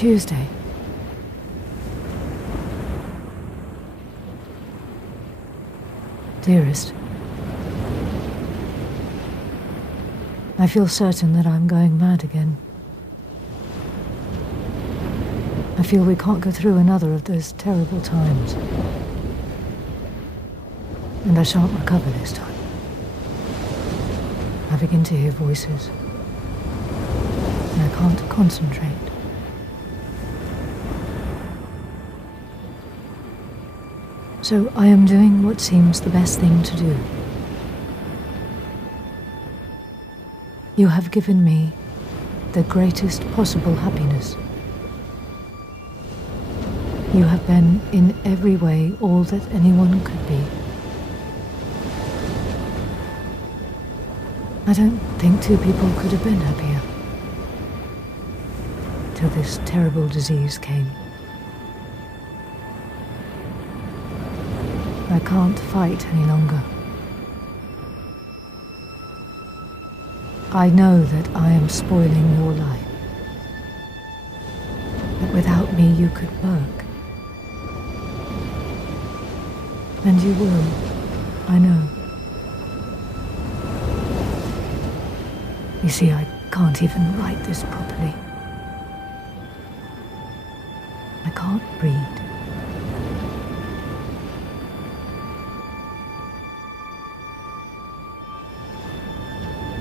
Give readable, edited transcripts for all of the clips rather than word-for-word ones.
Tuesday. Dearest, I feel certain that I'm going mad again. I feel we can't go through another of those terrible times. And I shan't recover this time. I begin to hear voices, and I can't concentrate. So I am doing what seems the best thing to do. You have given me the greatest possible happiness. You have been in every way all that anyone could be. I don't think two people could have been happier. Till this terrible disease came. I can't fight any longer. I know that I am spoiling your life. That without me you could work. And you will, I know. You see, I can't even write this properly. I can't read.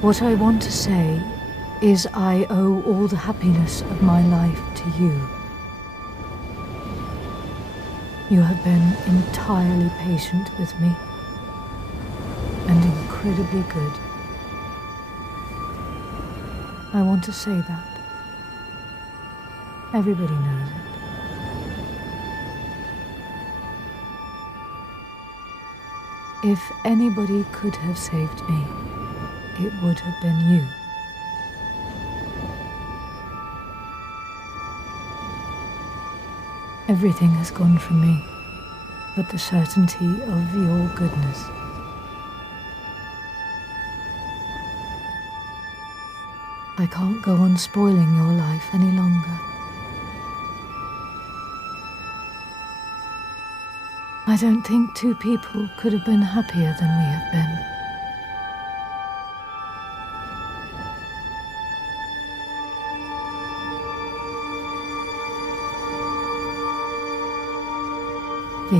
What I want to say is I owe all the happiness of my life to you. You have been entirely patient with me and incredibly good. I want to say that. Everybody knows it. If anybody could have saved me, it would have been you. Everything has gone from me, but the certainty of your goodness. I can't go on spoiling your life any longer. I don't think two people could have been happier than we have been. V.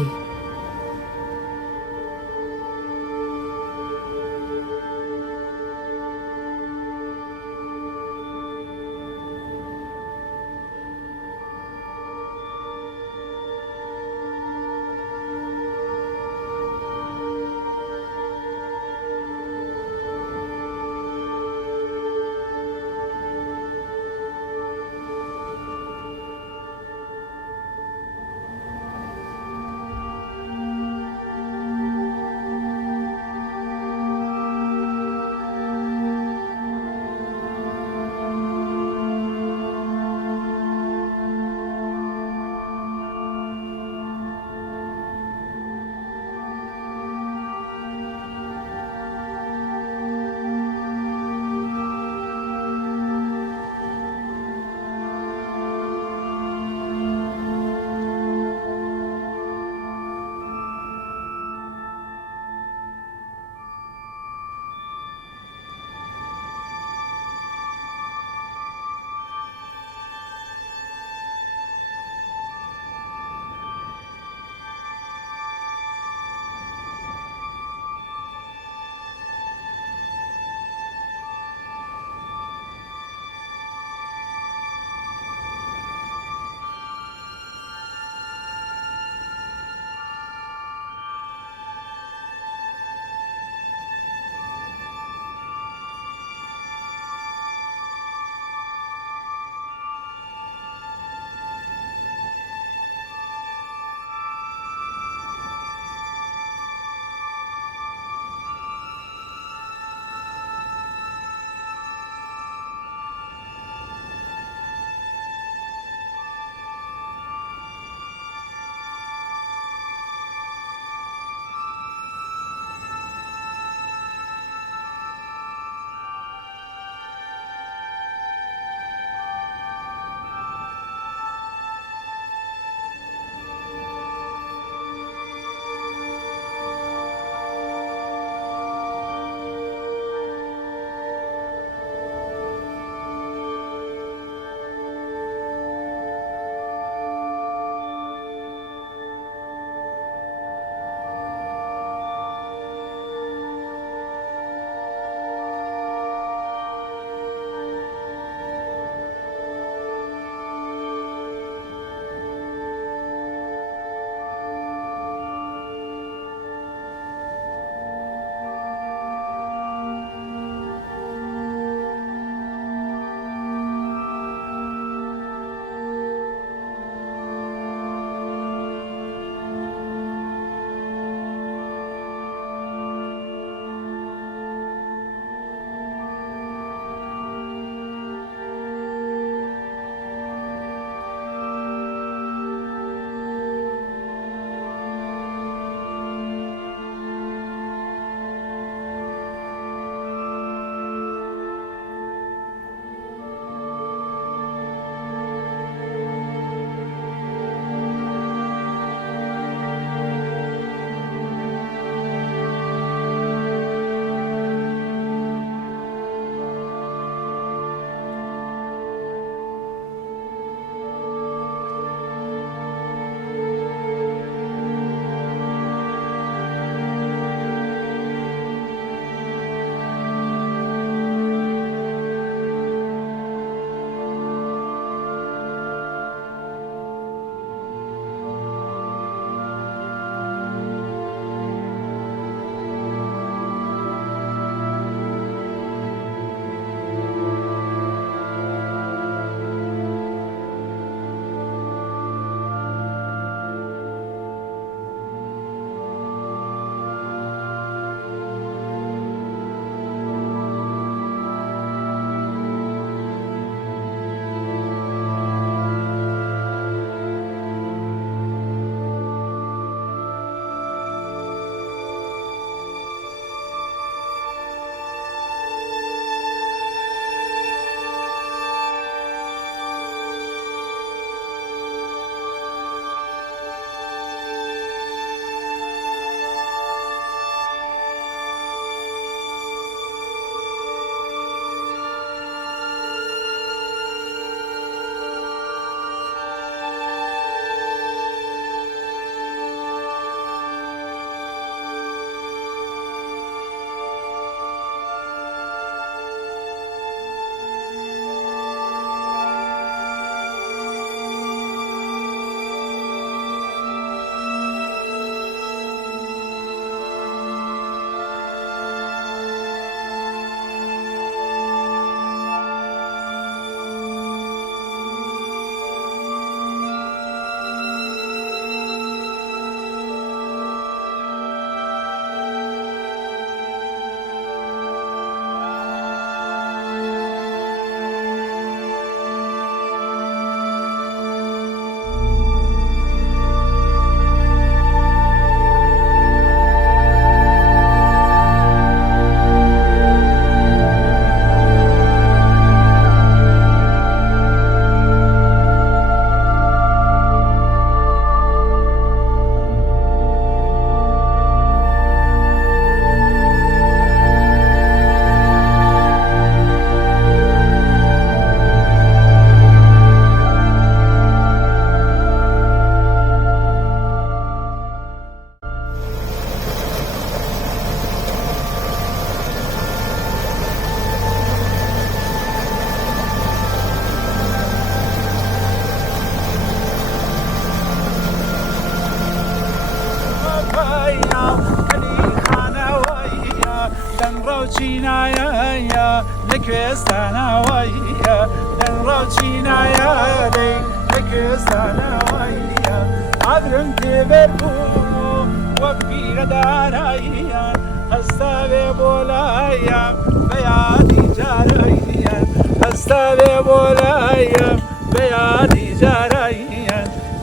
لكوێستانەوەیە دەنڕاوچینایە دەی لەکوێستانەوەیە ئادرم تێبەر بوو وەک بیرەدارایە هەستاوێ بۆ لایەم بەیادی جارایە هەستاوێ بۆ لایەم بەیادی جارایە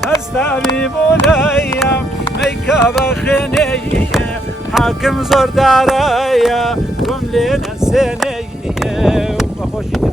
هەستاوی بۆ لایەم مەیکە بە خوێنەیە حاکم زۆر دارایە گوم لێ نەسێنەیە بەخۆشی